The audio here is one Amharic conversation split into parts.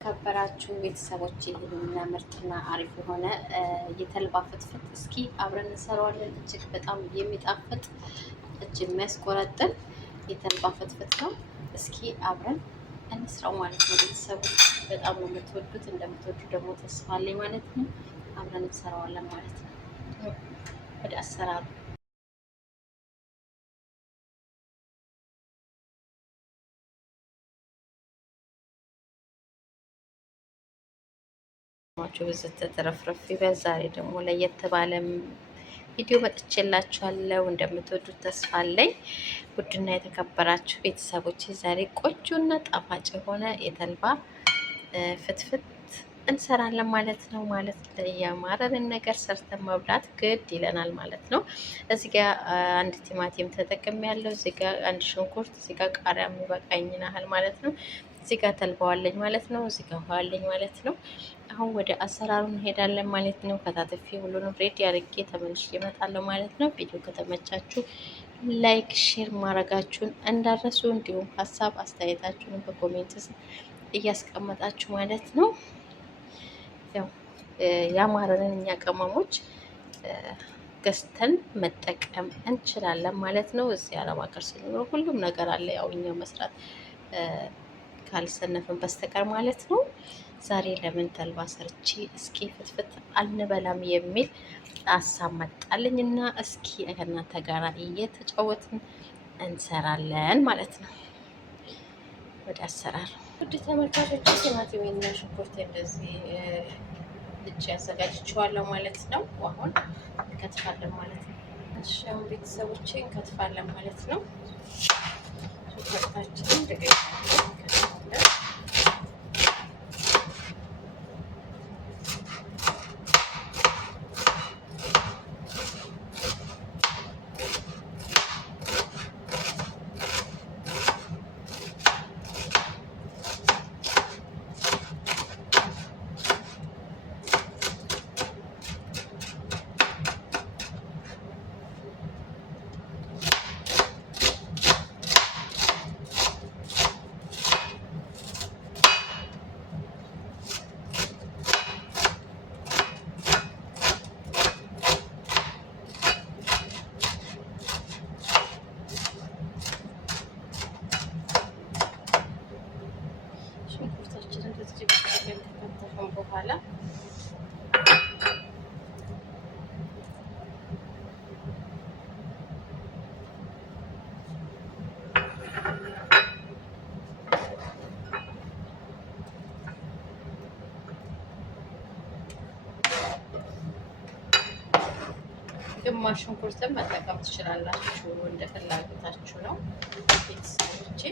ከበራችሁ ቤተሰቦች ይህንን ምርጥና አሪፍ የሆነ የተልባ ፍትፍት እስኪ አብረን እንሰራዋለን። እጅግ በጣም የሚጣፍጥ እጅ የሚያስቆረጥን የተልባ ፍትፍት ነው። እስኪ አብረን እንስራው ማለት ነው። ቤተሰቦች በጣም ነው የምትወዱት፣ እንደምትወዱ ደግሞ ተስፋ አለኝ ማለት ነው። አብረን እንሰራዋለን ማለት ነው። ወደ አሰራሩ ማቹ በዘተ ተረፍረፍ ይበል። ዛሬ ደግሞ ለየት ባለ ቪዲዮ መጥቼላችኋለሁ። እንደምትወዱት ተስፋ አለኝ። ውድና የተከበራችሁ ቤተሰቦች ዛሬ ቆንጆና ጣፋጭ የሆነ የተልባ ፍትፍት እንሰራለን ማለት ነው። ማለት ያማረንን ነገር ሰርተን መብላት ግድ ይለናል ማለት ነው። እዚህ ጋር አንድ ቲማቲም ተጠቅሜ ያለው፣ እዚህ ጋር አንድ ሽንኩርት፣ እዚህ ጋር ቃሪያ የሚበቃኝ ያህል ማለት ነው። እዚህ ጋር ተልባዋለኝ ማለት ነው። እዚህ ጋር ውሃዋለኝ ማለት ነው። አሁን ወደ አሰራሩ እንሄዳለን ማለት ነው። ከታተፊ ሁሉንም ሬዲ አድርጌ ተመልሼ እመጣለሁ ማለት ነው። ቪዲዮ ከተመቻችሁ ላይክ፣ ሼር ማድረጋችሁን እንዳረሱ፣ እንዲሁም ሀሳብ አስተያየታችሁን በኮሜንት እያስቀመጣችሁ ማለት ነው። ያው ያማረንን እኛ ቅመሞች ገዝተን መጠቀም እንችላለን ማለት ነው። እዚህ አረብ ሀገር ስንኖር ሁሉም ነገር አለ፣ ያው እኛ መስራት ካልሰነፍን በስተቀር ማለት ነው። ዛሬ ለምን ተልባ ሰርቼ እስኪ ፍትፍት አልንበላም የሚል ሀሳብ መጣልኝ እና እስኪ ከእናንተ ጋር እየተጫወትን እንሰራለን ማለት ነው። ወደ አሰራር ውድ ተመልካቾች ቲማቲምና ሽንኩርት እንደዚህ ልጭ ያዘጋጅቼዋለሁ ማለት ነው። አሁን እንከትፋለን ማለት ነው። እሺ አሁን ቤተሰቦቼ እንከትፋለን ማለት ነው። ሽንኩርታችንን ደቀይቃለን እንከትፋለን። ሽንኩርታችንን ከዚህ ከከተፈን በኋላ ግማሽ ሽንኩርትን መጠቀም ትችላላችሁ፣ እንደ ፍላጎታችሁ ነው ቤተሰቦቼ።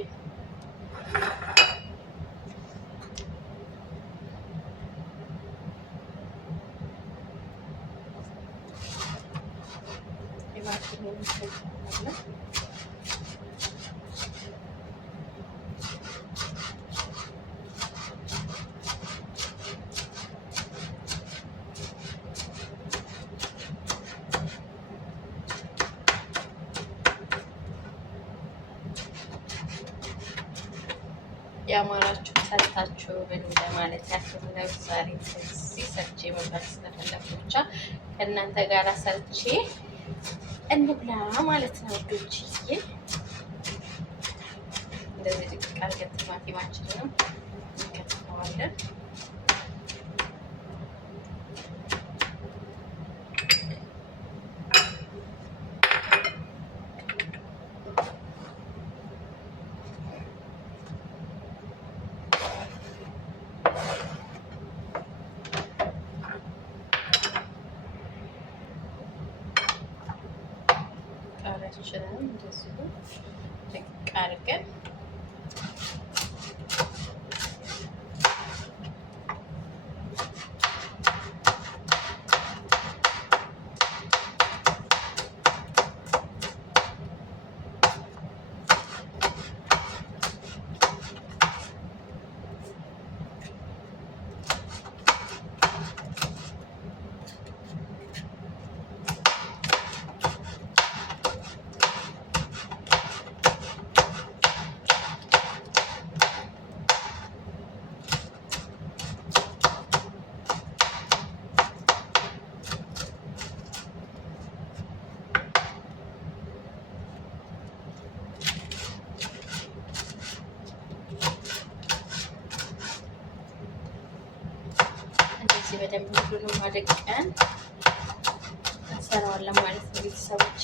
ያማራችሁ ሰርታችሁ ምን ለማለት ያክል ነው። ዛሬ እዚህ ሰርቼ መብላት ስለፈለኩ ብቻ ከእናንተ ጋር ሰርቼ እንብላ ማለት ነው ውዶችዬ። እንደዚህ ድቅቅ አድርገን ቲማቲማችንንም እንከትፈዋለን። ቃሪያችንንም እንደዚሁ ድቅቅ አድርገን በደንብ ሁሉንም አድርገን እንሰራዋለን ማለት ነው ቤተሰቦቼ።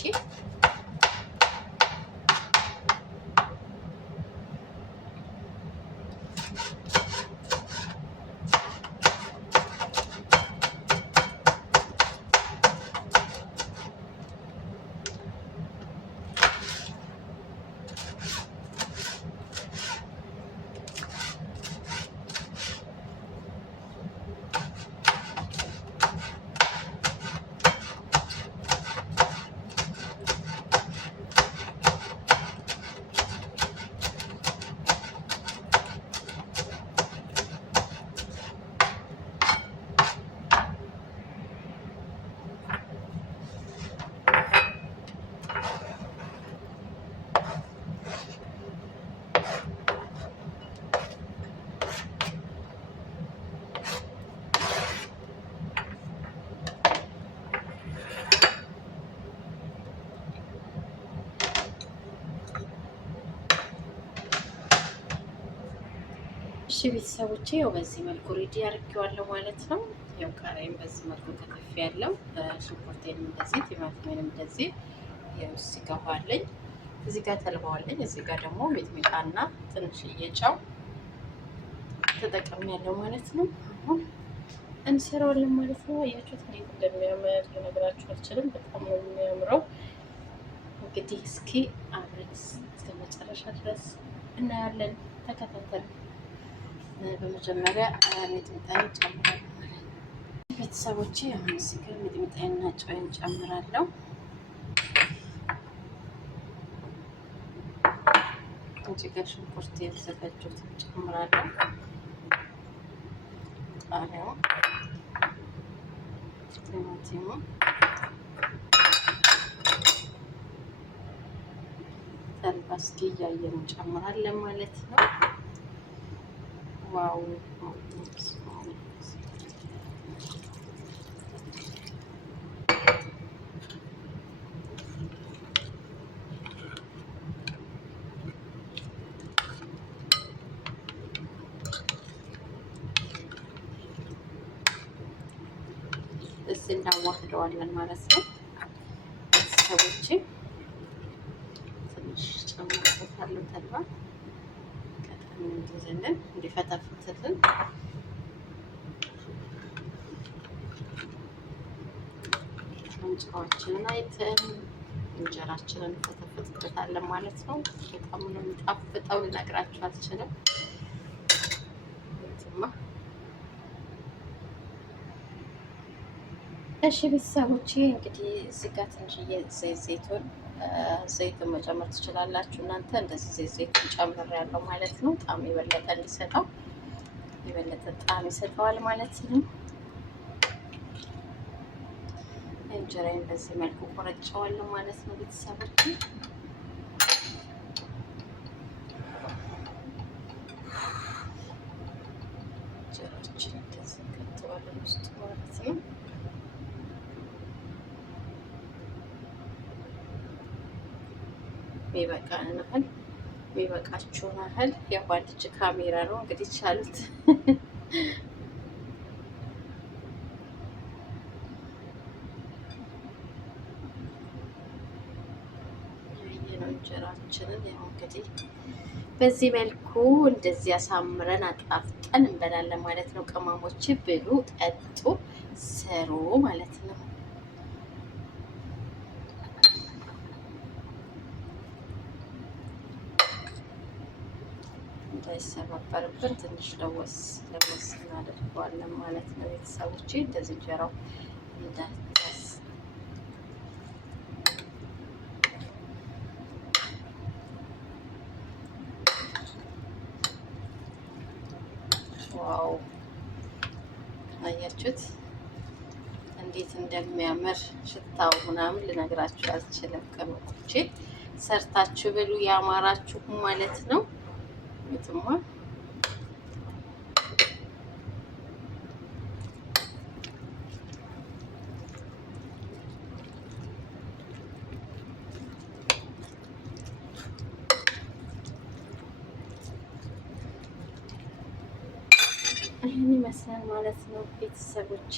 እሺ ቤተሰቦቼ ያው በዚህ መልኩ ሬዲ አድርጌዋለሁ ማለት ነው። ያው ቃሪያም በዚህ መልኩ ከትፍ ያለው ሽንኩርቴንም እንደዚህ ቲማቲሜንም እንደዚህ ያው እዚህ ጋር አለኝ፣ እዚህ ጋር ተልባዋለኝ፣ እዚህ ጋር ደግሞ ሚጥሚጣና ትንሽዬ ጨው ተጠቅሜያለሁ ማለት ነው። አሁን እንሰራዋለን ማለት ነው። አያችሁት እንዴት እንደሚያምር ልነግራችሁ አልችልም። በጣም ነው የሚያምረው። እንግዲህ እስኪ አብረን እስከ መጨረሻ ድረስ እናያለን። ተከታተሉ። በመጀመሪያ ሚጥሚጣዬን ጨምራለሁ ቤተሰቦቼ። አሁን እዚህ ጋር ሚጥሚጣዬንና ጨውን ጨምራለሁ። እዚህ ጋር ሽንኩርት የተዘጋጀሁትን ጨምራለሁ። ቃሪያው፣ ቲማቲሙ፣ ተልባ እስኪ እያየን እንጨምራለን ማለት ነው። ዋው እዚህ እናዋህደዋለን ማለት ነው ቤተሰቦቼ። ትንሽ ጨምርበታለሁ ተልባ እንዲዝልን እንዲፈተፍትልን። ጨዋችንን አይተን እንጀራችንን እንፈተፍትበታለን ማለት ነው። በጣም ነው የሚጣፍጠው፣ ልነግራችሁ አልችልም። እሺ ቤተሰቦቼ እንግዲህ እዚህ ጋር ትንሽዬ ዘይቱን መጨመር ትችላላችሁ እናንተ። እንደዚህ ዘይቱን ጨምሬያለሁ ማለት ነው። ጣዕም የበለጠ እንዲሰጠው የበለጠ ጣዕም ይሰጠዋል ማለት ነው። እንጀራዬን በዚህ መልኩ ቆርጬዋለሁ ማለት ነው ቤተሰቦቼ። እንጀራችን እንደዚህ ከተዋለን ውስጥ ማለት ነው። የሚበቃን ያህል የሚበቃችሁን ያህል ያው በአንድ እጅ ካሜራ ነው እንግዲህ ቻሉት። ያየነው እንጀራችንን ያው እንግዲህ በዚህ መልኩ እንደዚህ አሳምረን አጣፍጠን እንበላለን ማለት ነው። ቅመሞች ብሉ፣ ጠጡ፣ ስሩ ማለት ነው። እንዳይሰባበርብን ትንሽ ለወስ እናደርገዋለን ማለት ነው ቤተሰቦቼ። እንደዚህ እንጀራው እንዳትያዝ። ዋው አያችሁት እንዴት እንደሚያምር ሽታው ምናምን ልነግራችሁ አልችልም። ቅመሞቼ ሰርታችሁ ብሉ ያማራችሁ ማለት ነው። ቤትማ ይህን ይመስላል ማለት ነው ቤተሰቦቼ።